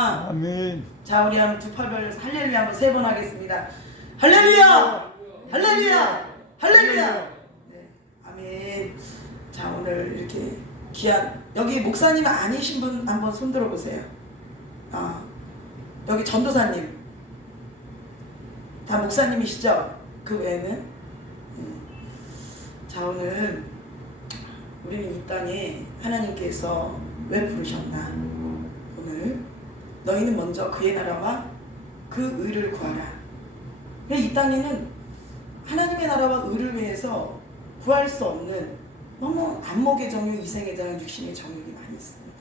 할렐루야. 아멘. 자, 우리 한번 두 팔 벌려서 할렐루야 한번 세 번 하겠습니다. 할렐루야! 할렐루야! 할렐루야! 네, 아멘. 자, 오늘 이렇게 귀한, 여기 목사님 아니신 분 한번 손 들어보세요. 여기 전도사님 다 목사님이시죠? 그 외에는? 자, 오늘 우리는 이 땅에 하나님께서 왜 부르셨나? 오늘 너희는 먼저 그의 나라와 그 의를 구하라. 이 땅에는 하나님의 나라와 의를 위해서 구할 수 없는 너무 안목의 정욕, 이생의 정욕, 육신의 정욕이 많이 있습니다.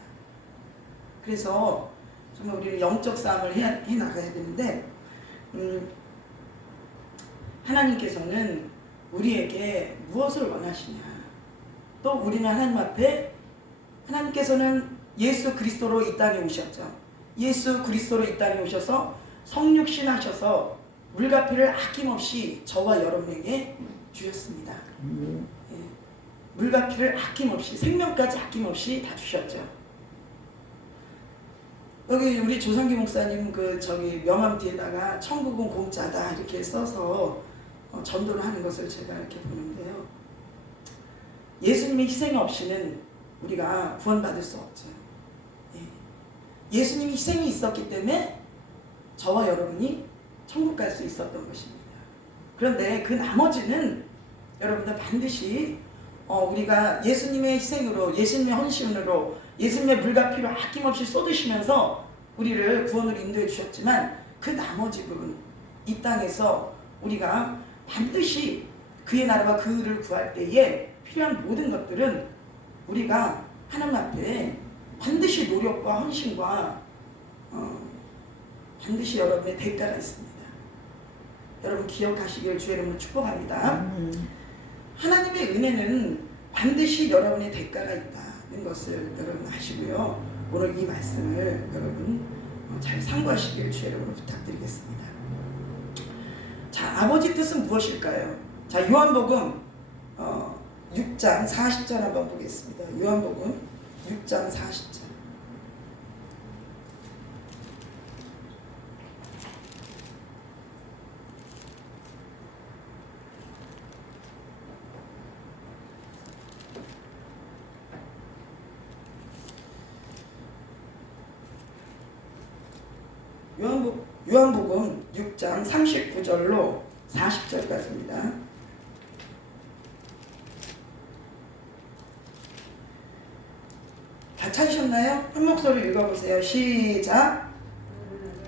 그래서 정말 우리는 영적 싸움을 해 나가야 되는데, 하나님께서는 우리에게 무엇을 원하시냐? 또 우리는 하나님 앞에, 하나님께서는 예수 그리스도로 이 땅에 오셨죠. 예수 그리스도로 이 땅에 오셔서 성육신 하셔서 물과 피를 아낌없이 저와 여러분에게 주셨습니다. 예. 물과 피를 아낌없이, 생명까지 아낌없이 다 주셨죠. 여기 우리 조성기 목사님 저기 명함 뒤에다가 천국은 공짜다 이렇게 써서 전도를 하는 것을 제가 이렇게 보는데요. 예수님의 희생 없이는 우리가 구원받을 수 없죠. 예수님이 희생이 있었기 때문에 저와 여러분이 천국 갈 수 있었던 것입니다. 그런데 그 나머지는 여러분들 반드시 우리가 예수님의 희생으로, 예수님의 헌신으로, 예수님의 물과 피로 아낌없이 쏟으시면서 우리를 구원으로 인도해 주셨지만, 그 나머지 부분, 이 땅에서 우리가 반드시 그의 나라와 그 의를 구할 때에 필요한 모든 것들은 우리가 하나님 앞에 반드시 노력과 헌신과 반드시 여러분의 대가가 있습니다. 여러분 기억하시길 주의 이름으로 축복합니다. 하나님의 은혜는 반드시 여러분의 대가가 있다는 것을 여러분 아시고요. 오늘 이 말씀을 여러분 잘 상고하시길 주의 이름으로 부탁드리겠습니다. 자, 아버지 뜻은 무엇일까요? 자, 요한복음 6장 40절 한번 보겠습니다. 요한복음 6장 40절. 요한복음 6장 39절로 40절까지입니다. 다 찾으셨나요? 한 목소리 읽어보세요. 시작.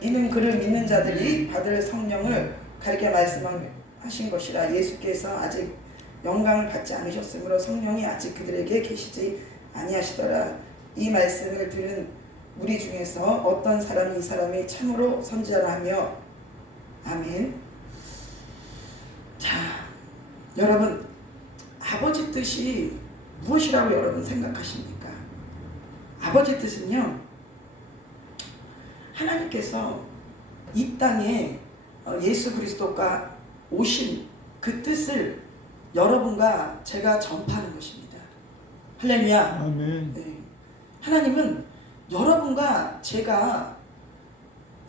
이는 그를 믿는 자들이 받을 성령을 가리켜 말씀하신 것이라. 예수께서 아직 영광을 받지 않으셨으므로 성령이 아직 그들에게 계시지 아니하시더라. 이 말씀을 들은 우리 중에서 어떤 사람이 이 사람이 참으로 선지자라 하며. 아멘. 자, 여러분, 아버지 뜻이 무엇이라고 여러분 생각하십니까? 아버지 뜻은요, 하나님께서 이 땅에 예수 그리스도가 오신 그 뜻을 여러분과 제가 전파하는 것입니다. 할렐루야. 아멘. 네. 하나님은 여러분과 제가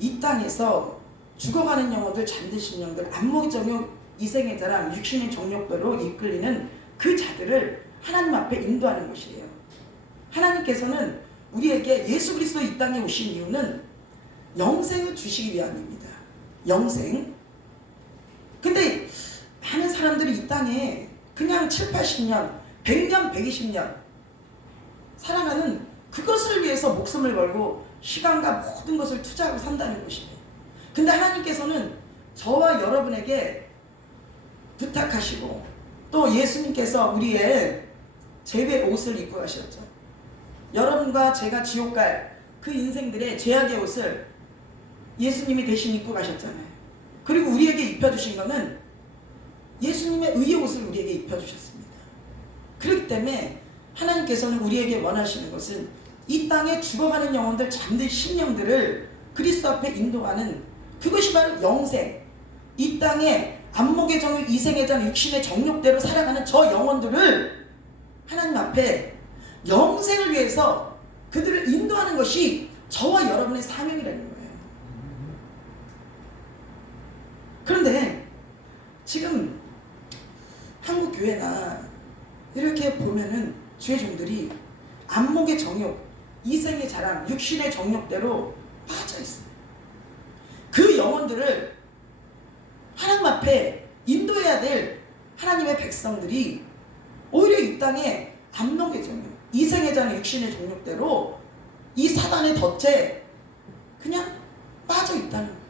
이 땅에서 죽어가는 영혼들, 잠드신 영들, 안목의 정욕, 이생의 자랑, 육신의 정욕대로 이끌리는 그 자들을 하나님 앞에 인도하는 것이에요. 하나님께서는 우리에게 예수 그리스도 이 땅에 오신 이유는 영생을 주시기 위함입니다. 영생. 근데 많은 사람들이 이 땅에 그냥 7, 80년, 100년, 120년 살아가는 그것을 위해서 목숨을 걸고 시간과 모든 것을 투자하고 산다는 것이에요. 근데 하나님께서는 저와 여러분에게 부탁하시고, 또 예수님께서 우리의 죄의 옷을 입고 가셨죠. 여러분과 제가 지옥 갈 그 인생들의 죄악의 옷을 예수님이 대신 입고 가셨잖아요. 그리고 우리에게 입혀주신 것은 예수님의 의의 옷을 우리에게 입혀주셨습니다. 그렇기 때문에 하나님께서는 우리에게 원하시는 것은 이 땅에 죽어가는 영혼들, 잠든 심령들을 그리스도 앞에 인도하는, 그것이 바로 영생. 이 땅에 안목의 정욕, 이생의 정, 육신의 정욕대로 살아가는 저 영혼들을 하나님 앞에 영생을 위해서 그들을 인도하는 것이 저와 여러분의 사명이라는 거예요. 그런데 지금 한국 교회나 이렇게 보면은 주의 종들이 안목의 정욕, 이생의 자랑, 육신의 정욕대로 빠져 있어요. 그 영혼들을 하나님 앞에 인도해야 될 하나님의 백성들이 오히려 이 땅에 안목의 정욕, 이생의 자랑, 육신의 정욕대로 이 사단의 덫에 그냥 빠져 있다는 거예요.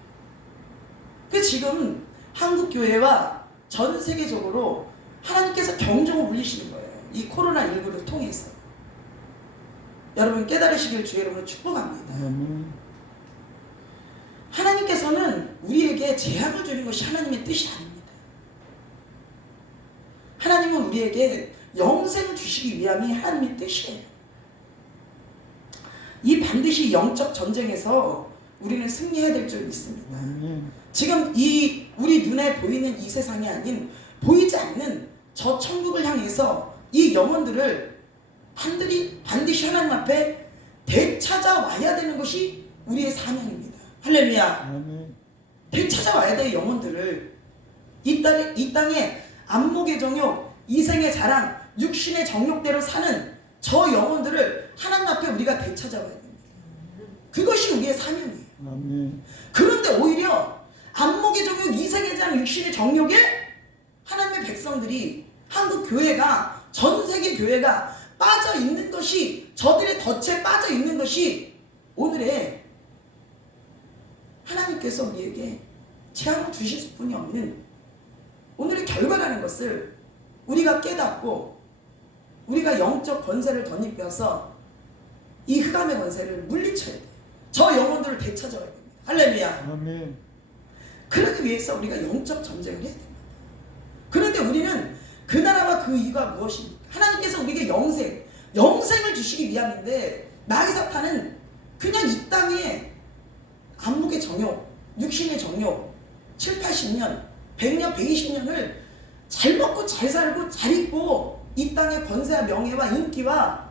그 지금 한국 교회와 전 세계적으로 하나님께서 경종을 울리시는 거예요. 이 코로나19를 통해서. 여러분 깨달으시길 주의 이름으로 축복합니다. 하나님께서는 우리에게 재앙을 주는 것이 하나님의 뜻이 아닙니다. 하나님은 우리에게 영생을 주시기 위함이 하나님의 뜻이에요. 이 반드시 영적 전쟁에서 우리는 승리해야 될 줄 믿습니다. 지금 이 우리 눈에 보이는 이 세상이 아닌 보이지 않는 저 천국을 향해서 이 영혼들을 반드시 하나님 앞에 되찾아와야 되는 것이 우리의 사명입니다. 할렐루야. 되찾아와야 될 영혼들을 이 땅에 안목의 정욕, 이생의 자랑, 육신의 정욕대로 사는 저 영혼들을 하나님 앞에 우리가 되찾아와야 됩니다. 그것이 우리의 사명이에요. 그런데 오히려 안목의 정욕, 이생의 자랑, 육신의 정욕에 하나님의 백성들이 한국 교회가 전 세계 교회가 빠져 있는 것이 저들의 덫에 빠져 있는 것이 오늘의 하나님께서 우리에게 재앙을 주실 수뿐이 없는 오늘의 결과라는 것을 우리가 깨닫고 우리가 영적 권세를 덧입혀서 이 흑암의 권세를 물리쳐야 돼요. 저 영혼들을 되찾아야 됩니다. 할렐루야. 아멘. 그러기 위해서 우리가 영적 전쟁을 해야 됩니다. 그런데 우리는 그 나라와 그 이유가 무엇입니까? 하나님께서 우리에게 영생을 주시기 위함인데 마귀 사탄은 그냥 이 땅에 안목의 정욕, 육신의 정욕 7, 80년, 100년, 120년을 잘 먹고 잘 살고 잘 입고 이 땅의 권세와 명예와 인기와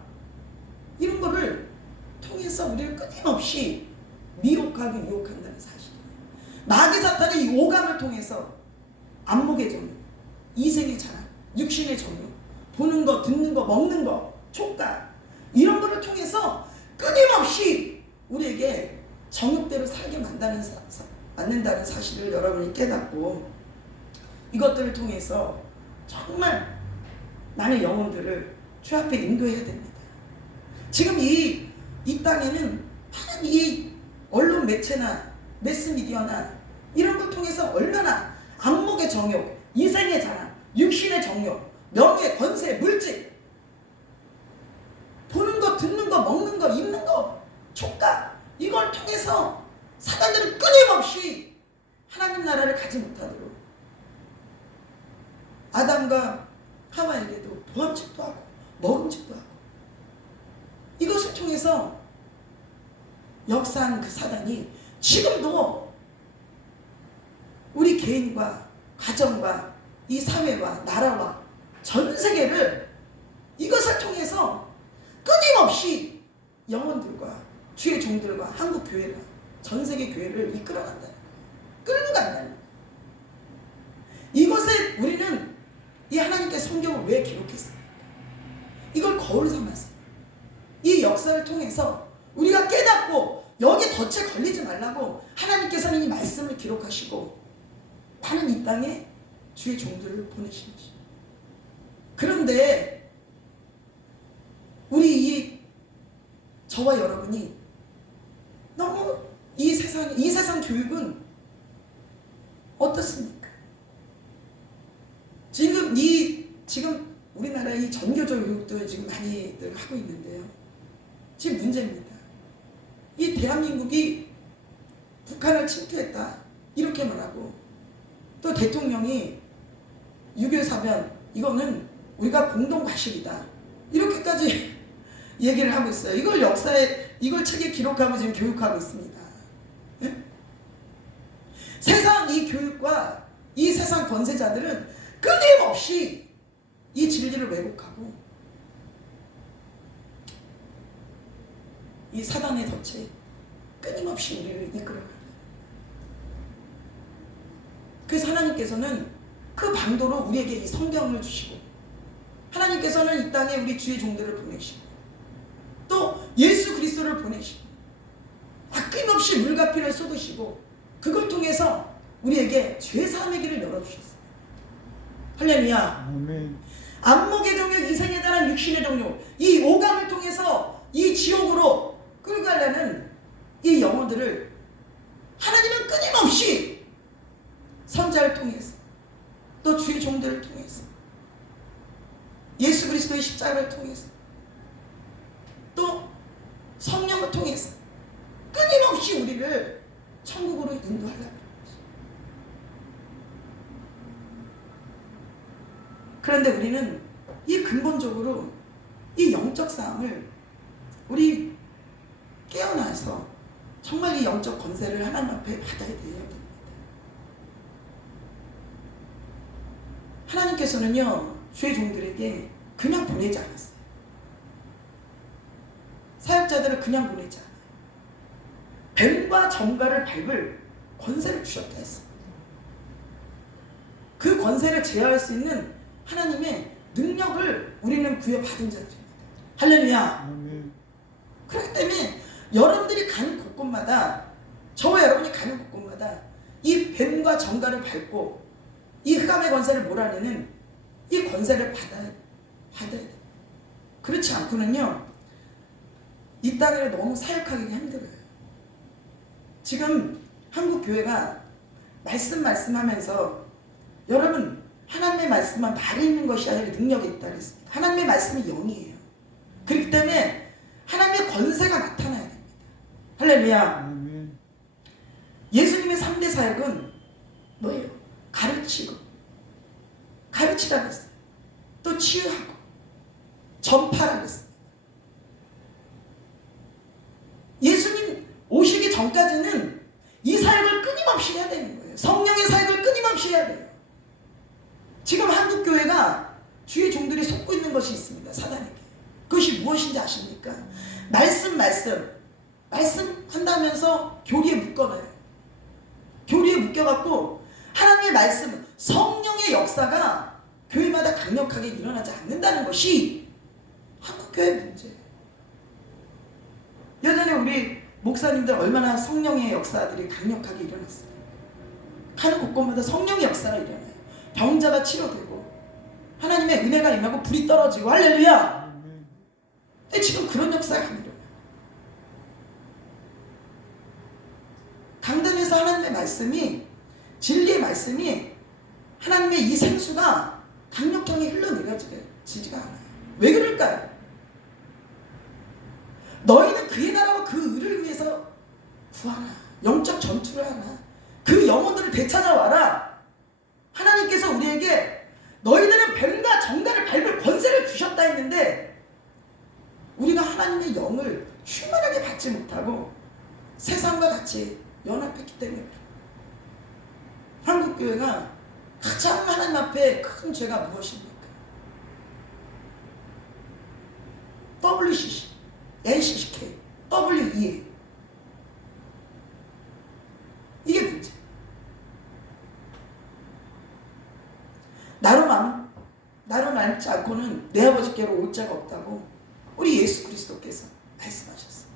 이런 거를 통해서 우리를 끊임없이 미혹하고 유혹한다는 사실이에요. 마귀 사탄의 이 오감을 통해서 안목의 정욕, 이생의 자랑, 육신의 정욕, 보는 거, 듣는 거, 먹는 거, 촉각 이런 거를 통해서 끊임없이 우리에게 정욕대로 살게 만든다는 사실을 여러분이 깨닫고 이것들을 통해서 정말 많은 영혼들을 주 앞에 인도해야 됩니다. 지금 이 땅에는 많은 이 언론 매체나 매스미디어나 이런 걸 통해서 얼마나 안목의 정욕, 이생의 자랑, 육신의 정욕, 명예, 권세, 물질 보는 거, 듣는 거, 먹는 거, 입는 거, 촉각 이걸 통해서 사단들은 끊임없이 하나님 나라를 가지 못하도록 아담과 하와에게도 보암직도 하고 먹음직도 하고 이것을 통해서 역사한 그 사단이 지금도 우리 개인과 가정과 이 사회와 나라와 전 세계를 이것을 통해서 끊임없이 영혼들과 주의 종들과 한국 교회가 전 세계 교회를 이끌어간다는 거예요. 끌고 간다는 거예요. 이것에 우리는 이 하나님께서 성경을 왜 기록했습니까? 이걸 거울 삼았어요. 이 역사를 통해서 우리가 깨닫고 여기에 덫에 걸리지 말라고 하나님께서는 이 말씀을 기록하시고 나는 이 땅에 주의 종들을 보내신 것입니다. 그런데 우리 저와 여러분이 너무 이 세상 교육은 어떻습니까? 지금 우리나라의 이 전교조 교육도 지금 많이들 하고 있는데요. 지금 문제입니다. 이 대한민국이 북한을 침투했다 이렇게 말하고 또 대통령이 6.25 사변 이거는 우리가 공동 과실이다 이렇게까지 얘기를 하고 있어요. 이걸 역사에 이걸 책에 기록하고 지금 교육하고 있습니다. 네? 세상 이 교육과 이 세상 권세자들은 끊임없이 이 진리를 왜곡하고 이 사단의 덫에 끊임없이 우리를 이끌어가는. 그래서 하나님께서는 그 방도로 우리에게 이 성경을 주시고, 하나님께서는 이 땅에 우리 주의 종들을 보내시고, 또 예수 그리스도를 보내시고, 아낌없이 물가피를 쏟으시고, 그걸 통해서 우리에게 죄사함의 길을 열어주셨어요. 할렐루야. 아멘. 안목의 정욕, 이생에 대한 육신의 정욕, 이 오감을 통해서 이 지옥으로 끌고 가려는 이 영혼들을 하나님은 끊임없이 선자를 통해서, 또 주의 종들을 통해서, 예수 그리스도의 십자가를 통해서, 또 성령을 통해서 끊임없이 우리를 천국으로 인도하려고 합니다. 그런데 우리는 이 근본적으로 이 영적 싸움을 우리 깨어나서 정말 이 영적 권세를 하나님 앞에 받아야 돼요. 하나님께서는요, 주의 종들에게 그냥 보내지 않았어요. 사역자들을 그냥 보내지 않아요. 뱀과 정갈을 밟을 권세를 주셨다 했어요. 그 권세를 제어할 수 있는 하나님의 능력을 우리는 부여받은 자들입니다. 할렐루야. 아멘. 그렇기 때문에 여러분들이 가는 곳곳마다, 저와 여러분이 가는 곳곳마다 이 뱀과 정갈을 밟고 이 흑암의 권세를 몰아내는 이 권세를 받아야 돼요. 그렇지 않고는요, 이 땅에 너무 사역하기가 힘들어요. 지금 한국 교회가 말씀하면서, 여러분, 하나님의 말씀만 말이 있는 것이 아니라 능력이 있다 그랬습니다. 하나님의 말씀이 영이에요. 그렇기 때문에 하나님의 권세가 나타나야 됩니다. 할렐루야. 아멘. 예수님의 3대 사역은 뭐예요? 가르치라 그랬어요. 또 치유하고 전파라 그랬어요. 예수님 오시기 전까지는 이 사역을 끊임없이 해야 되는 거예요. 성령의 사역을 끊임없이 해야 돼요. 지금 한국교회가 주의 종들이 속고 있는 것이 있습니다. 사단에게. 그것이 무엇인지 아십니까? 말씀 한다면서 교리에 묶어놔요. 교리에 묶여갖고 하나님의 말씀, 성령의 역사가 교회마다 강력하게 일어나지 않는다는 것이 한국교회의 문제예요. 예전에 우리 목사님들 얼마나 성령의 역사들이 강력하게 일어났어요. 가는 곳곳마다 성령의 역사가 일어나요. 병자가 치료되고 하나님의 은혜가 임하고 불이 떨어지고. 할렐루야. 근데 지금 그런 역사가 안 일어나요. 강단에서 하나님의 말씀이, 진리의 말씀이, 하나님의 이 생수가 강력하게 흘러내려지지가 않아요. 왜 그럴까요? 너희는 그의 나라와 그 의를 위해서 구하라. 영적 전투를 하라. 그 영혼들을 되찾아와라. 하나님께서 우리에게 너희들은 뱀과 정갈을 밟을 권세를 주셨다 했는데, 우리가 하나님의 영을 충만하게 받지 못하고 세상과 같이 연합했기 때문에 한국교회가 가장 하나님 앞에 큰 죄가 무엇입니까? WCC, NCCK, WEA. 이게 문제. 나로 말지 않고는 내 아버지께로 올 자가 없다고 우리 예수 그리스도께서 말씀하셨어요.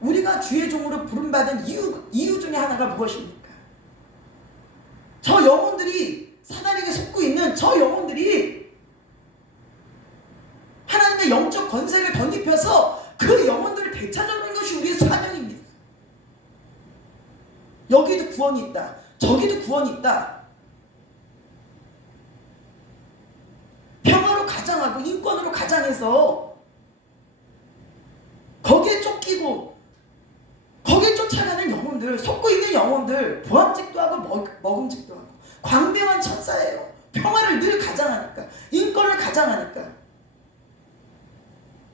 우리가 주의 종으로 부름받은 이유 중에 하나가 무엇입니까? 저 영혼들이, 사단에게 속고 있는 저 영혼들이 하나님의 영적 권세를 덧입혀서 그 영혼들을 되찾아오는 것이 우리의 사명입니다. 여기도 구원이 있다, 저기도 구원이 있다. 평화로 가장하고 인권으로 가장해서 거기에 쫓기고 거기에 쫓아가는 영혼들, 속고 있는 영혼들, 보암직도 하고 먹음직도 하고 광명한 천사예요. 평화를 늘 가장하니까, 인권을 가장하니까.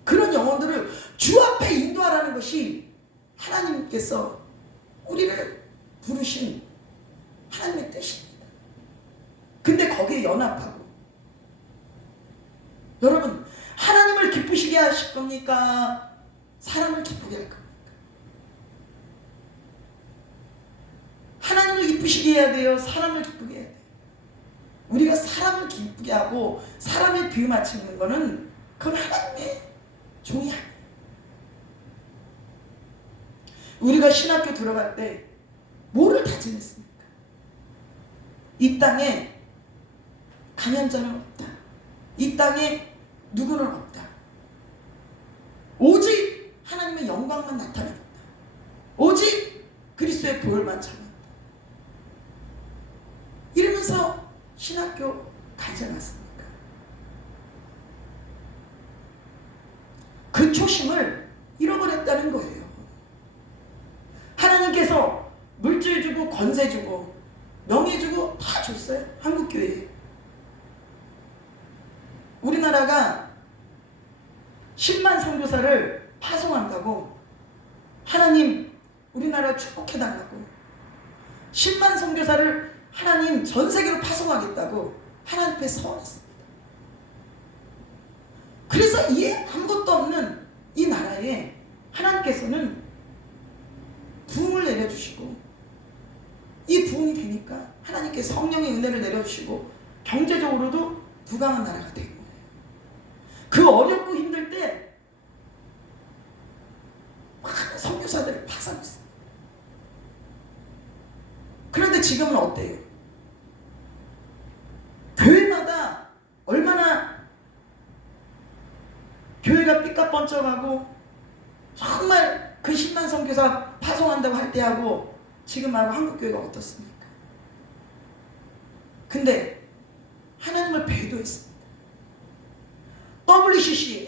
그런 영혼들을 주 앞에 인도하라는 것이 하나님께서 우리를 부르신 하나님의 뜻입니다. 근데 거기에 연합하고, 여러분, 하나님을 기쁘시게 하실 겁니까? 사람을 기쁘게 할 겁니까? 기쁘시게 해야 돼요? 사람을 기쁘게 해야 돼요? 우리가 사람을 기쁘게 하고 사람의 비유 맞추는 거는 그건 하나님의 종이 아니에요. 우리가 신학교 들어갈 때 뭐를 다짐했습니까? 이 땅에 강연자는 없다. 이 땅에 누구는 없다. 오직 하나님의 영광만 나타낸다. 오직 그리스도의 보혈만 참았다. 이러면서 신학교 가지 않았습니까? 그 초심을 잃어버렸다는 거예요. 하나님께서 물질 주고 권세 주고 명예 주고 다 줬어요. 한국교회에. 우리나라가 10만 선교사를 파송한다고 하나님 우리나라 축복해달라고 10만 선교사를 하나님 전 세계로 파송하겠다고 하나님 앞에 서원했습니다. 그래서 이 아무것도 없는 이 나라에 하나님께서는 부흥을 내려주시고 이 부흥이 되니까 하나님께 성령의 은혜를 내려주시고 경제적으로도 부강한 나라가 된 거예요. 그 어렵고 힘들 때 많은 선교사들을 파송했어요. 그런데 지금은 어때요? 교회마다 얼마나 교회가 삐까뻔쩍하고 정말 그 10만 선교사 파송한다고 할 때하고 지금하고 한국교회가 어떻습니까? 근데 하나님을 배도했습니다. WCC,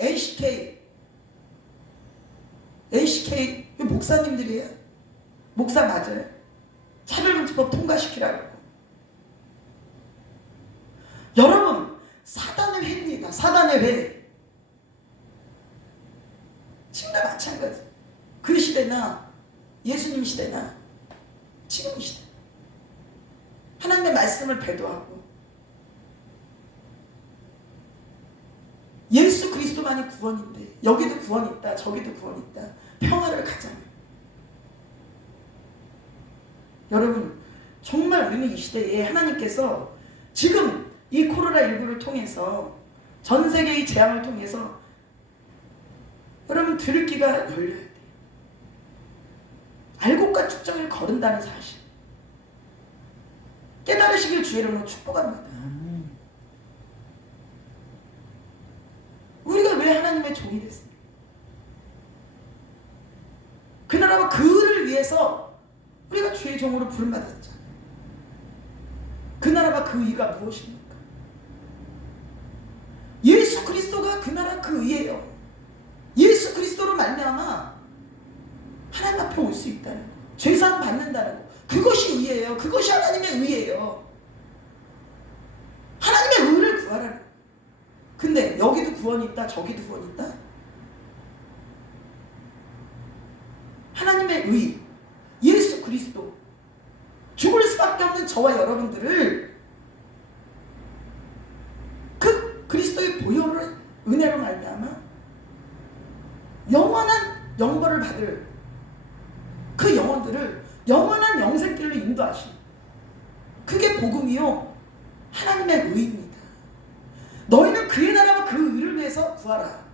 ACK 목사님들이에요. 목사 맞아요. 차별금지법 통과시키라고. 여러분 사단의 회입니다. 사단의 회. 지금도 마찬가지. 그 시대나 예수님 시대나 지금 시대. 하나님의 말씀을 배도하고 예수 그리스도만이 구원인데 여기도 구원 있다 저기도 구원 있다 평화를 가자면 여러분 정말 우리는 이 시대에 하나님께서 지금 이 코로나19를 통해서 전 세계의 재앙을 통해서 여러분 들을 귀가 열려야 돼요. 알곡과 축정을 거른다는 사실 깨달으시길 주의 이름으로 축복합니다. 우리가 왜 하나님의 종이 됐습니까? 그 나라와 그를 위해서 우리가 주의 종으로 부름받았잖아요. 그 나라와 그 의가 무엇입니까? 예수 그리스도가 그 나라 그 의예요. 예수 그리스도로 말미암아 하나님 앞에 올 수 있다는 거, 죄사함 받는다는 거, 그것이 의예요. 그것이 하나님의 의예요. 하나님의 의를 구하라는 거. 근데 여기도 구원이 있다 저기도 구원이 있다. 하나님의 의 예수 그리스도 죽을 수밖에 없는 저와 여러분들을 그 그리스도의 보혈을 은혜로 말미암아 영원한 영벌을 받을 그 영혼들을 영원한 영생길로 인도하시는 그게 복음이요 하나님의 의입니다. 너희는 그의 나라와 그 의를 위해서 구하라.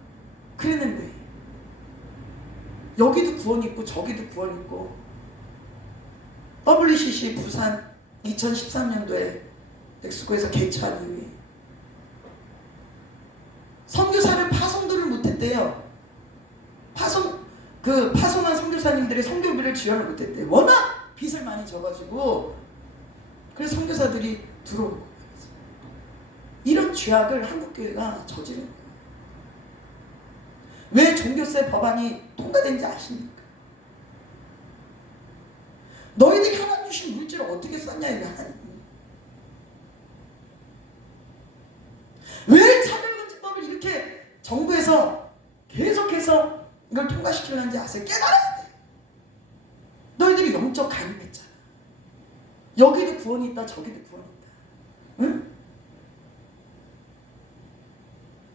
그랬는데 여기도 구원이 있고 저기도 구원이 있고 WCC 부산 2013년도에 멕시코에서 개최한 이후에 선교사를 파송도를 못했대요. 파송한 선교사님들의 선교비를 지원을 못했대요. 워낙 빚을 많이 져가지고 그래서 선교사들이 들어오는 거예요. 이런 죄악을 한국교회가 저지른 거예요. 왜 종교세 법안이 통과된지 아십니까? 너희들이 하나님 주신 물질을 어떻게 썼냐 이게 하나님. 왜 차별금지법을 이렇게 정부에서 계속해서 이걸 통과시키려는지 아세요? 깨달아야 돼. 너희들이 영적 간음했잖아. 여기도 구원이 있다 저기도 구원이 있다. 응?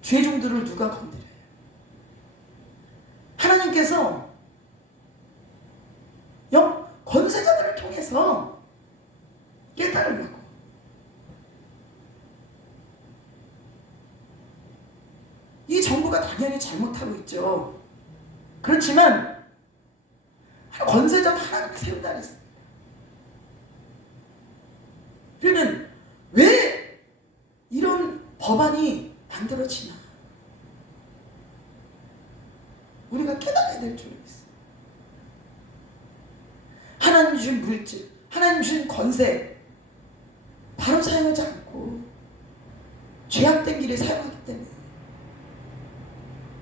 죄종들을 누가 건드려요? 하나님께서 권세자들을 통해서 잘못하고 있죠. 그렇지만 권세자도 하나님이 세운다 그랬습니다. 그러면 왜 이런 법안이 만들어지나? 우리가 깨달아야 될 줄이 있어요. 하나님 주신 물질, 하나님 주신 권세 바로 사용하지 않고 죄악된 길에 사용하기 때문에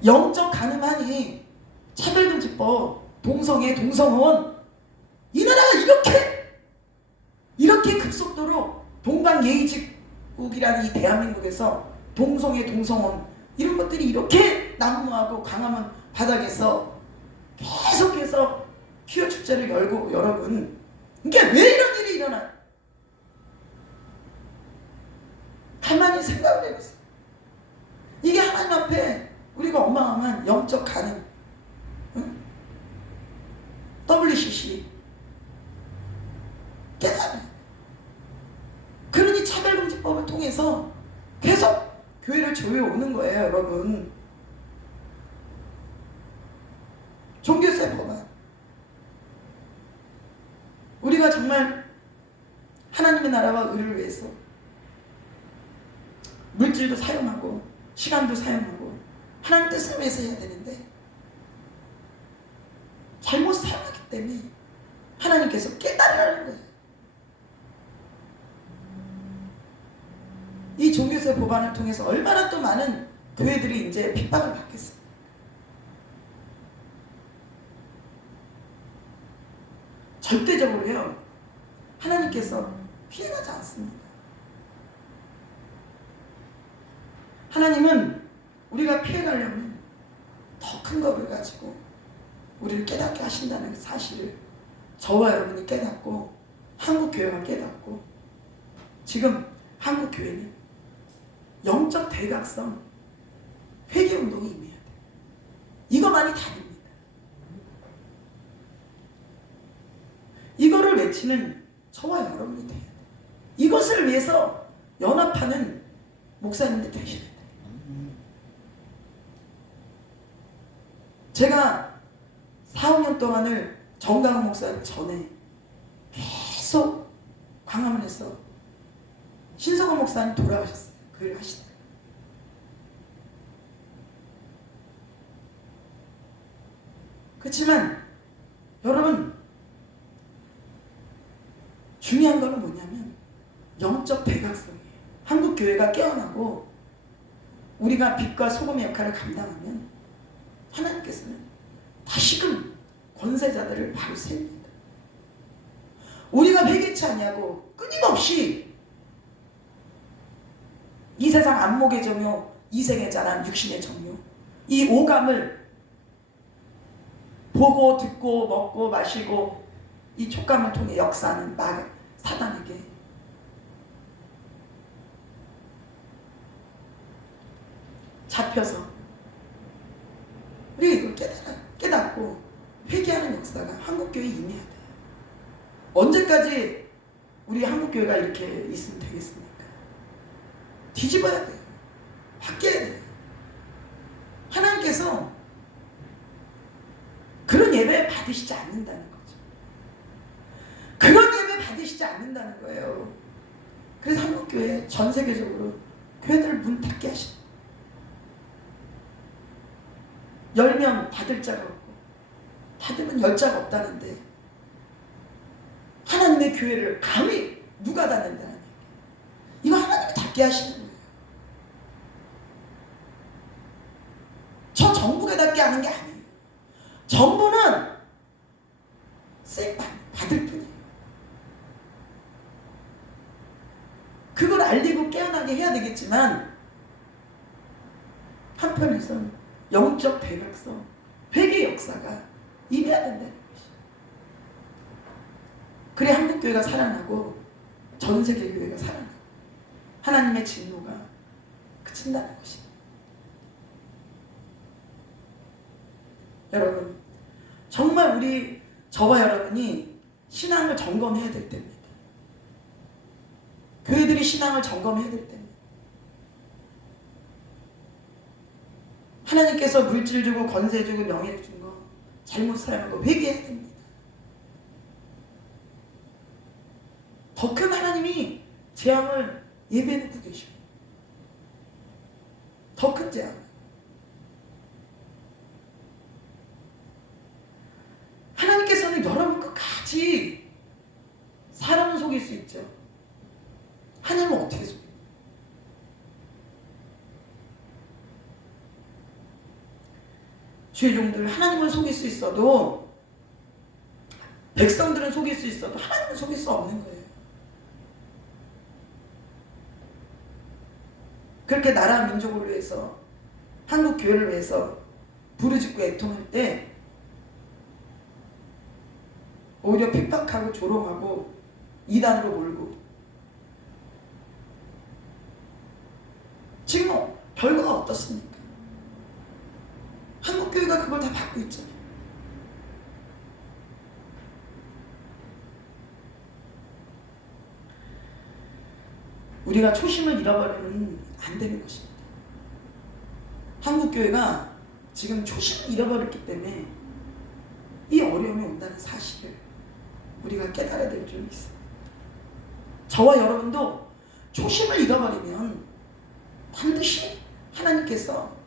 영적 가늠하니 차별금지법, 동성애, 동성혼, 이 나라가 이렇게 급속도로 동방예의지국이라는 이 대한민국에서 동성애, 동성혼 이런 것들이 이렇게 난무하고 강화문 바닥에서 계속해서 퀴어 축제를 열고, 여러분 이게 왜 이런 일이 일어나? 가만히 생각을 해보세요. 이게 하나님 앞에 우리가 어마어마한 영적 가늠, 응? WCC 깨달아. 그러니 차별금지법을 통해서 계속 교회를 조여오는 거예요, 여러분. 종교세 법안. 우리가 정말 하나님의 나라와 의를 위해서 물질도 사용하고 시간도 사용하고 하나님 뜻을 위해서 해야 되는데 잘못 사용하기 때문에 하나님께서 깨달으라는 거예요. 이 종교세 법안을 통해서 얼마나 또 많은 교회들이 이제 핍박을 받겠어요. 절대적으로요, 하나님께서 피해가지 않습니다. 하나님은 우리가 피해가려면 더 큰 법을 가지고 우리를 깨닫게 하신다는 사실을 저와 여러분이 깨닫고 한국교회가 깨닫고 지금 한국교회는 영적 대각성 회개운동이 임해야 돼요. 이것만이 답입니다. 이거를 외치는 저와 여러분이 돼야 돼요. 이것을 위해서 연합하는 목사님들 되셔야 돼요. 제가 4, 5년 동안을 정강훈 목사님 전에 계속 광화문에서 신성원 목사님 돌아가셨어요. 그 일 하시다가. 그렇지만 여러분, 중요한 거는 뭐냐면 영적 대각성이에요. 한국교회가 깨어나고 우리가 빛과 소금의 역할을 감당하면 하나님께서는 다시금 권세자들을 바로 세웁니다. 우리가 회개치 아니하고 끊임없이 이 세상 안목의 정욕, 이생의 자랑, 육신의 정욕, 이 오감을 보고 듣고 먹고 마시고 이 촉감을 통해 역사하는 사단에게 잡혀서 우리가 이걸 깨닫고 회개하는 역사가 한국교회에 임해야 돼요. 언제까지 우리 한국교회가 이렇게 있으면 되겠습니까? 뒤집어야 돼요. 바뀌어야 돼요. 하나님께서 그런 예배 받으시지 않는다는 거죠. 그런 예배 받으시지 않는다는 거예요. 그래서 한국교회 전 세계적으로 교회들 문 닫게 하시는, 열면 닫을 자가 없고 닫으면 열 자가 없다는데 하나님의 교회를 감히 누가 닫는다는 얘기. 이거 하나님이 닫게 하시는 거예요. 저 정부가 닫게 하는 게 아니에요. 정부는 쌩 받을 뿐이에요. 그걸 알리고 깨어나게 해야 되겠지만 한편에서는 영적 대각성, 회개 역사가 임해야 된다는 것이죠. 그래 한국교회가 살아나고 전 세계 교회가 살아나고 하나님의 진노가 그친다는 것입니다. 여러분, 정말 저와 여러분이 신앙을 점검해야 될 때입니다. 교회들이 신앙을 점검해야 될 때입니다. 하나님께서 물질 주고 권세 주고 명예 준 거 잘못 사용한 거 회개해야 됩니다. 더 큰 하나님이 재앙을 예배해놓고 계셔요. 더 큰 재앙. 하나님께서는 여러분 끝까지 사람은 속일 수 있죠. 하나님은 어떻게 속여요? 주의 종들 하나님을 속일 수 있어도, 백성들은 속일 수 있어도 하나님은 속일 수 없는 거예요. 그렇게 나라 민족을 위해서, 한국 교회를 위해서 부르짖고 애통할 때 오히려 핍박하고 조롱하고 이단으로 몰고, 지금 결과가 어떻습니까? 한국교회가 그걸 다 받고 있잖아요. 우리가 초심을 잃어버리면 안 되는 것입니다. 한국교회가 지금 초심을 잃어버렸기 때문에 이 어려움이 온다는 사실을 우리가 깨달아야 될 줄 있습니다. 저와 여러분도 초심을 잃어버리면 반드시 하나님께서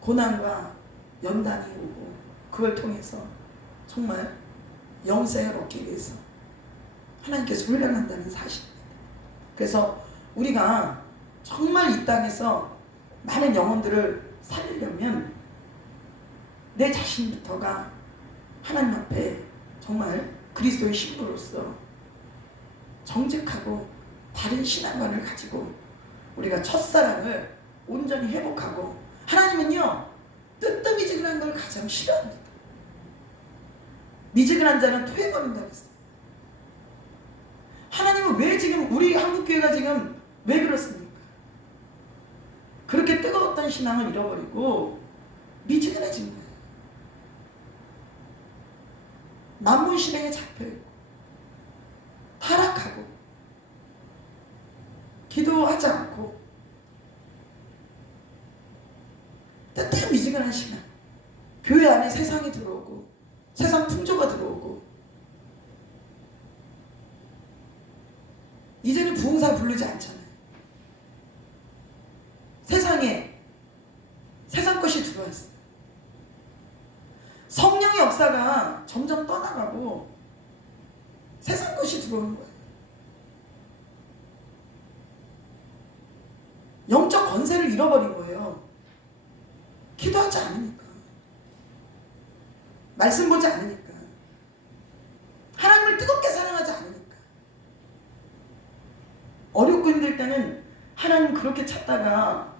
고난과 연단이 오고, 그걸 통해서 정말 영생을 얻기 위해서 하나님께서 훈련한다는 사실입니다. 그래서 우리가 정말 이 땅에서 많은 영혼들을 살리려면 내 자신부터가 하나님 앞에 정말 그리스도의 신부로서 정직하고 바른 신앙관을 가지고 우리가 첫사랑을 온전히 회복하고, 하나님은요 뜨뜻미지근한 걸 가장 싫어합니다. 미지근한 자는 토해버린다고 했어요. 하나님은 왜 지금 우리 한국교회가 지금 왜 그렇습니까? 그렇게 뜨거웠던 신앙을 잃어버리고 미지근해진 거예요. 만문 실행에 잡혀있고 타락하고 기도하지 않고 뜨뜻미지근한 신앙, 교회 안에 세상이 들어오고 세상 풍조가 들어오고, 이제는 부흥사 부르지 않잖아요. 세상에 세상 것이 들어왔어요. 성령의 역사가 점점 떠나가고 세상 것이 들어오는 거예요. 영적 권세를 잃어버린 거예요. 기도하지 않으니까, 말씀 보지 않으니까, 하나님을 뜨겁게 사랑하지 않으니까. 어렵고 힘들 때는 하나님 그렇게 찾다가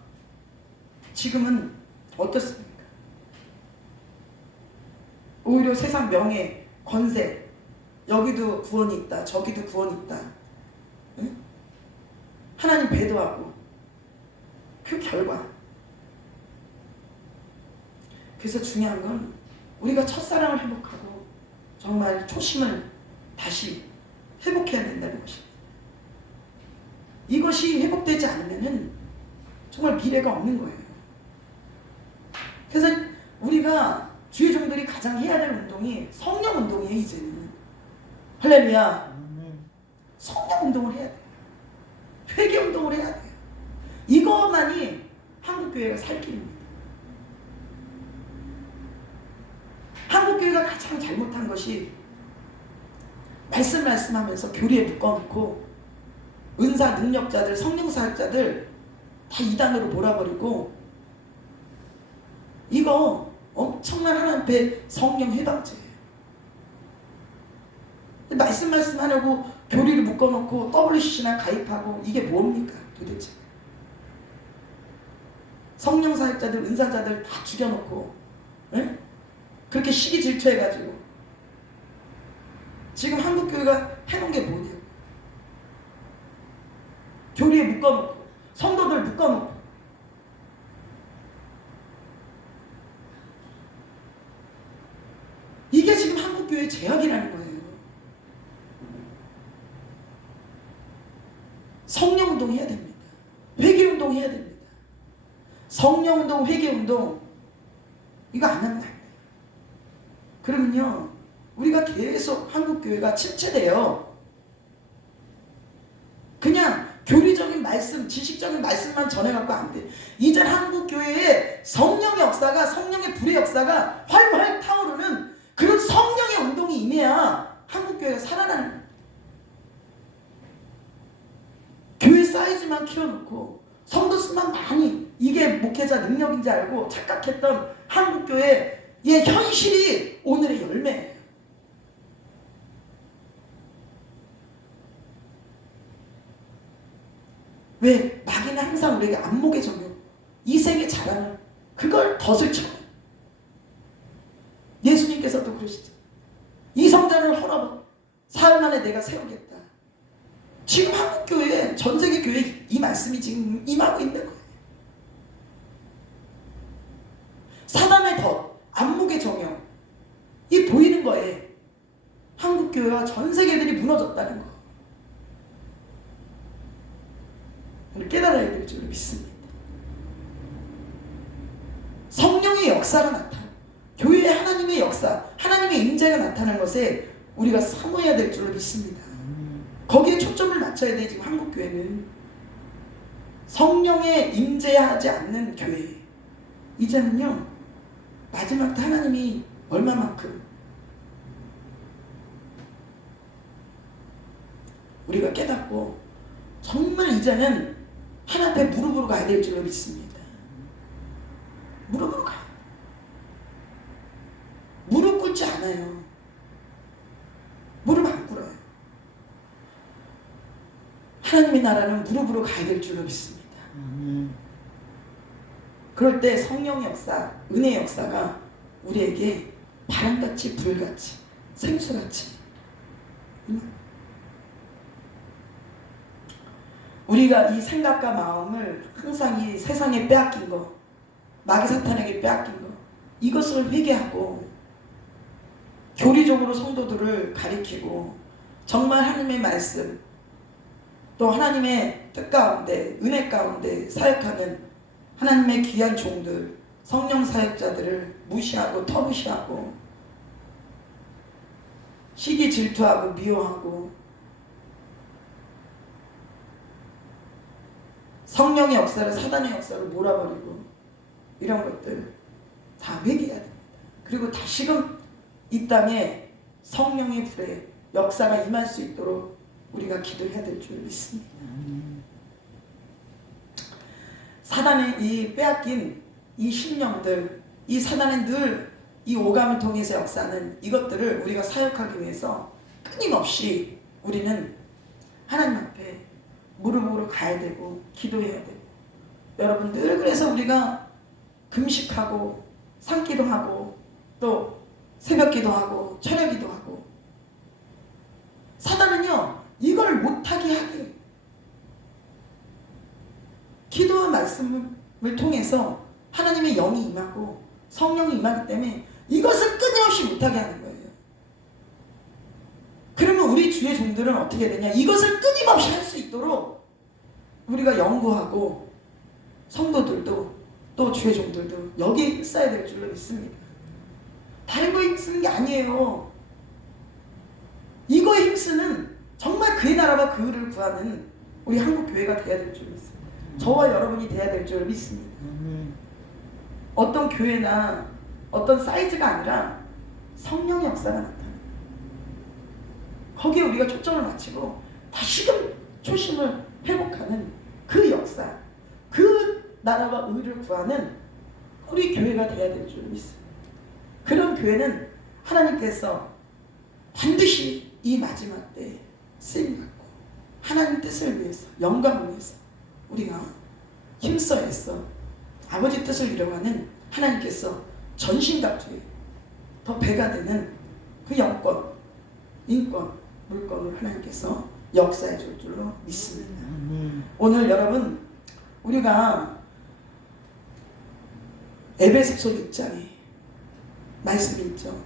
지금은 어떻습니까? 오히려 세상 명예, 권세, 여기도 구원이 있다, 저기도 구원이 있다, 응? 하나님 배도하고, 그 결과. 그래서 중요한 건 우리가 첫사랑을 회복하고 정말 초심을 다시 회복해야 된다는 것입니다. 이것이 회복되지 않으면 정말 미래가 없는 거예요. 그래서 우리가 주의 종들이 가장 해야 될 운동이 성령 운동이에요. 이제는 할렐루야. 성령 운동을 해야 돼요. 회개 운동을 해야 돼요. 이것만이 한국교회가 살 길입니다. 한국교회가 가장 잘못한 것이 말씀하면서 교리에 묶어놓고 은사 능력자들, 성령사역자들 다 이단으로 몰아버리고, 이거 엄청난 하나님 앞에 성령 해방죄예요. 말씀하려고 교리를 묶어놓고 WCC나 가입하고, 이게 뭡니까 도대체? 성령사역자들, 은사자들 다 죽여놓고, 에? 그렇게 시기 질투해가지고 지금 한국교회가 해놓은 게 뭐냐고. 교리에 묶어놓고, 성도들 묶어놓고, 이게 지금 한국교회의 죄악이라는 거예요. 성령운동 해야 됩니다. 회개운동 해야 됩니다. 성령운동, 회개운동 이거 안 하면 안 돼요. 그러면요 우리가 계속 한국교회가 침체돼요. 그냥 교리적인 말씀, 지식적인 말씀만 전해갖고 안 돼. 이제 한국교회에 성령의 역사가, 성령의 불의 역사가 활활 타오르는 그런 성령의 운동이 임해야 한국교회가 살아나는 거예요. 교회 사이즈만 키워놓고 성도 수만 많이, 이게 목회자 능력인지 알고 착각했던 한국교회의 현실이 오늘의 열매예요. 왜? 마귀는 항상 우리에게 안목의 정욕, 이생의 자랑을, 그걸 덫을 쳐요. 예수님께서도 그러시죠. 이 성전을 헐어버 사흘 만에 내가 세우겠다. 지금 한국교회, 전세계 교회에 이 말씀이 지금 임하고 있는 거예요. 사단의 덫, 안목의 정욕, 이 보이는 거에 한국교회와 전세계들이 무너졌다는 거. 오늘 깨달아야 될 줄 믿습니다. 성령의 역사가 나타나, 교회에 하나님의 역사, 하나님의 임재가 나타나는 것에 우리가 사모해야 될 줄 믿습니다. 거기에 초점을 맞춰야 돼. 지금 한국교회는 성령에 임재하지 않는 교회. 이제는요 마지막 때 하나님이 얼마만큼 우리가 깨닫고 정말 이제는 하나님 앞에 무릎으로 가야 될 줄로 믿습니다. 무릎으로 가요. 무릎 꿇지 않아요. 무릎 안 꿇어요. 하나님의 나라는 무릎으로 가야 될 줄로 믿습니다. 그럴 때 성령의 역사, 은혜의 역사가 우리에게 바람같이 불같이 생수같이, 우리가 이 생각과 마음을 항상 이 세상에 빼앗긴 거, 마귀 사탄에게 빼앗긴 거, 이것을 회개하고 교리적으로 성도들을 가리키고 정말 하나님의 말씀, 또 하나님의 뜻 가운데, 은혜 가운데 사역하는 하나님의 귀한 종들, 성령 사역자들을 무시하고 터무시하고 시기 질투하고 미워하고 성령의 역사를 사단의 역사로 몰아버리고 이런 것들 다 회개해야 됩니다. 그리고 다시금 이 땅에 성령의 불의 역사가 임할 수 있도록 우리가 기도해야 될 줄 믿습니다. 사단의 이 빼앗긴 이 심령들, 이 사단의 늘 이 오감을 통해서 역사는 이것들을 우리가 사역하기 위해서 끊임없이 우리는 하나님 앞에 무릎으로 가야 되고 기도해야 되고, 여러분 늘 그래서 우리가 금식하고 산기도하고 또 새벽기도하고 철야기도하고, 사단은요 이걸 못하게 하게 기도와 말씀을 통해서 하나님의 영이 임하고 성령이 임하기 때문에 이것을 끊임없이 못하게 하는 거예요. 그러면 우리 주의 종들은 어떻게 되냐, 이것을 끊임없이 할 수 있도록 우리가 연구하고 성도들도 또 주의 종들도 여기에 힘써야 될 줄로 믿습니다. 다른 거에 힘쓰는 게 아니에요. 이거에 힘쓰는 정말 그의 나라와 그 의를 구하는 우리 한국교회가 돼야 될 줄 믿습니다. 저와 여러분이 돼야 될 줄 믿습니다. 어떤 교회나 어떤 사이즈가 아니라 성령의 역사가 나타나요. 거기에 우리가 초점을 맞추고 다시금 초심을 회복하는 그 역사, 그 나라와 의를 구하는 우리 교회가 돼야 될 줄 믿습니다. 그런 교회는 하나님께서 반드시 이 마지막 때에 쓰임받고 하나님 뜻을 위해서, 영광을 위해서 우리가 힘써야겠어. 아버지 뜻을 이루어가는 하나님께서 전신갑주에 더 배가 되는 그 영권, 인권, 물권을 하나님께서 역사해 줄 줄로 믿습니다. 오늘 여러분 우리가 에베소서 6장에 말씀이 있죠.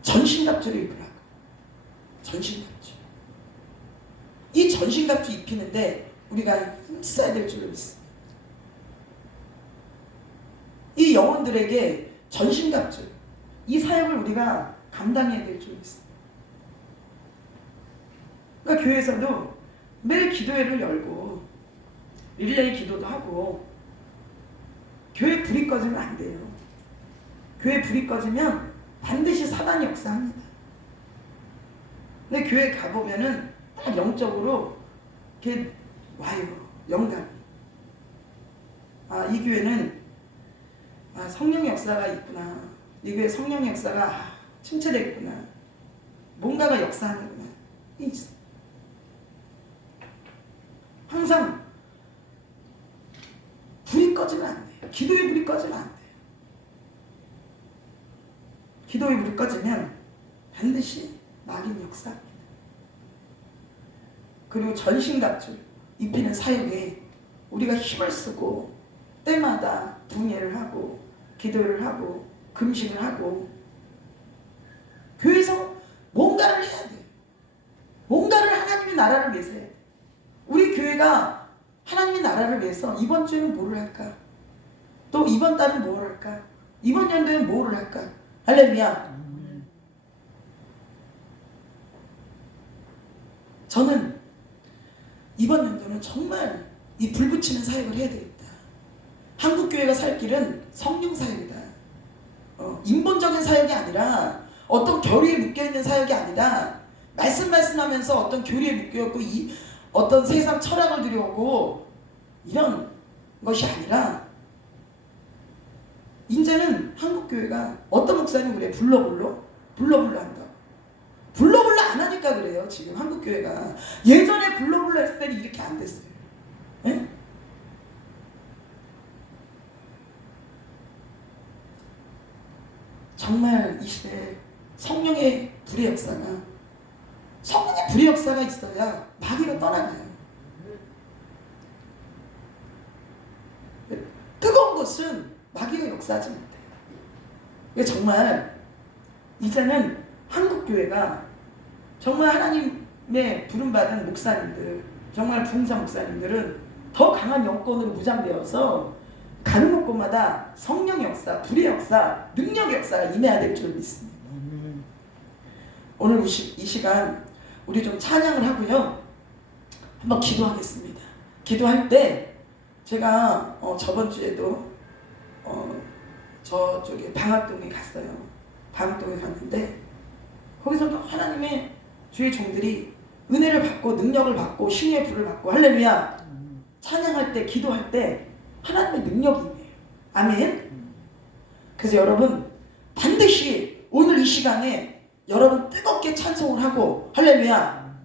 전신갑주를 입으라고. 전신갑주. 이 전신갑주 입히는데 우리가 힘써야 될 줄로 믿습니다. 이 영혼들에게 전신갑주, 이 사역을 우리가 감당해야 될 줄 믿습니다. 그러니까 교회에서도 매일 기도회를 열고 릴레이 기도도 하고, 교회 불이 꺼지면 안 돼요. 교회 불이 꺼지면 반드시 사단이 역사합니다. 근데 교회 가보면은 딱 영적으로 이렇게 와요. 영감이. 아, 이 교회는 성령의 역사가 있구나. 이 교회 성령의 역사가 침체됐구나. 뭔가가 역사하는구나. 항상 불이 꺼지면 안 돼요. 기도의 불이 꺼지면 안 돼요. 기도의 불이 꺼지면 반드시 마귀는 역사합니다. 그리고 전신갑주 입히는 사역에 우리가 힘을 쓰고 때마다 분예를 하고 기도를 하고 금식을 하고 교회에서 뭔가를 해야 돼요. 뭔가를 하나님의 나라를 위해서 해야 돼요. 우리 교회가 하나님의 나라를 위해서 이번 주에는 뭐를 할까? 또 이번 달은 뭘 할까? 이번 연도에는 뭐를 할까? 할렐루야. 저는 이번 연도는 정말 이 불붙이는 사역을 해야 되겠다. 한국교회가 살 길은 성령 사역이다. 인본적인 사역이 아니라 어떤 교리에 묶여있는 사역이 아니라 말씀하면서 어떤 교리에 묶여있고 어떤 세상 철학을 들여오고 이런 것이 아니라 이제는 한국교회가 어떤 목사님 그래 불러불러 한다. 불러불러 안 하니까 그래요. 지금 한국교회가. 예전에 불러불러 했을 때는 이렇게 안 됐어요. 네? 정말 이 시대에 성령의 불의 역사가 있어야 마귀가 떠나가요. 뜨거운 것은 마귀가 역사하지 못해요. 정말 이제는 한국교회가 정말 하나님의 부름받은 목사님들, 정말 부흥사 목사님들은 더 강한 영권으로 무장되어서 가는 곳마다 성령의 역사, 불의 역사, 능력의 역사가 임해야 될 줄 믿습니다. 오늘 이 시간 우리 좀 찬양을 하고요. 한번 기도하겠습니다. 기도할 때 제가 저번 주에도 저쪽에 방학동에 갔어요. 방학동에 갔는데 거기서도 하나님의 주의 종들이 은혜를 받고 능력을 받고 신의 불을 받고 할렐루야. 찬양할 때 기도할 때 하나님의 능력이 임해요. 아멘. 그래서 여러분 반드시 오늘 이 시간에 여러분 뜨겁게 찬송을 하고 할렐루야.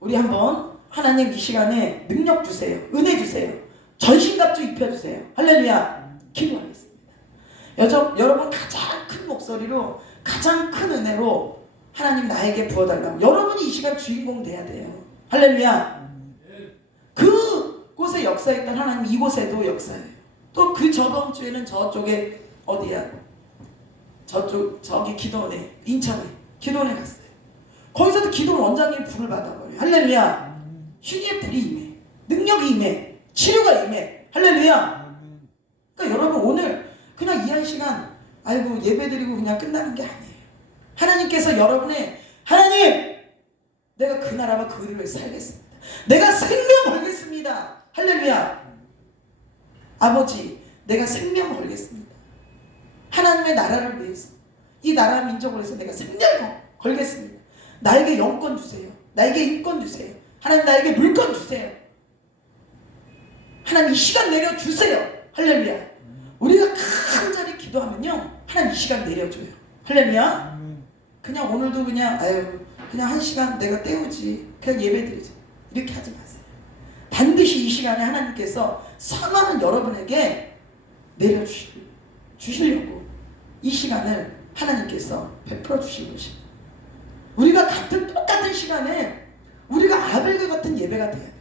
우리 한번 하나님 이 시간에 능력 주세요. 은혜 주세요. 전신갑주 입혀주세요. 할렐루야. 기도하겠습니다. 여러분 가장 큰 목소리로 가장 큰 은혜로 하나님 나에게 부어달라고. 여러분이 이 시간 주인공 돼야 돼요. 할렐루야. 그곳에 역사했던 하나님 이곳에도 역사해요. 또 그 저번 주에는 저쪽에 어디야? 저기 기도원에, 인천에 기도원에 갔어요. 거기서도 기도원 원장님 불을 받아버려요. 할렐루야. 신의 불이 임해, 능력이 임해, 치료가 임해. 할렐루야. 그러니까 여러분 오늘 그냥 이 한 시간 아이고 예배드리고 그냥 끝나는 게 아니에요. 하나님께서 여러분의 하나님 내가 그 나라와 그 의를 위해서 살겠습니다. 내가 생명 걸겠습니다. 할렐루야. 아버지 내가 생명 걸겠습니다. 하나님의 나라를 위해서 이 나라 민족을 위해서 내가 생명 걸겠습니다. 나에게 영권 주세요. 나에게 인권 주세요. 하나님 나에게 물권 주세요. 하나님 이 시간 내려주세요. 할렐루야. 우리가 간절히 기도하면요 하나님 이 시간 내려줘요. 할렐루야. 그냥 오늘도 그냥 그냥 한 시간 내가 때우지 그냥 예배드리지 이렇게 하지 마세요. 반드시 이 시간에 하나님께서 선하는 여러분에게 내려주시려고 이 시간을 하나님께서 베풀어 주신 것입니다. 우리가 똑같은 시간에 우리가 아벨과 같은 예배가 돼야 돼요.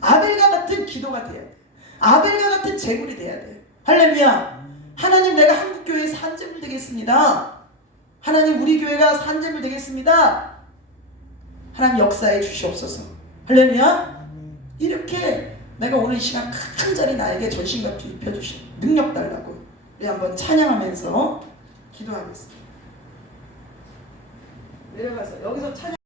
아벨과 같은 기도가 돼야 돼요. 아벨과 같은 제물이 돼야 돼요. 할렐루야. 하나님 내가 한국교회의 산재물 되겠습니다. 하나님 우리 교회가 산재물 되겠습니다. 하나님 역사해 주시옵소서. 할렐루야. 이렇게 내가 오늘 이 시간 간절히 나에게 전신갑주 입혀주신 능력 달라고 우리 한번 찬양하면서 기도하겠습니다. 내려가서 여기서 찬양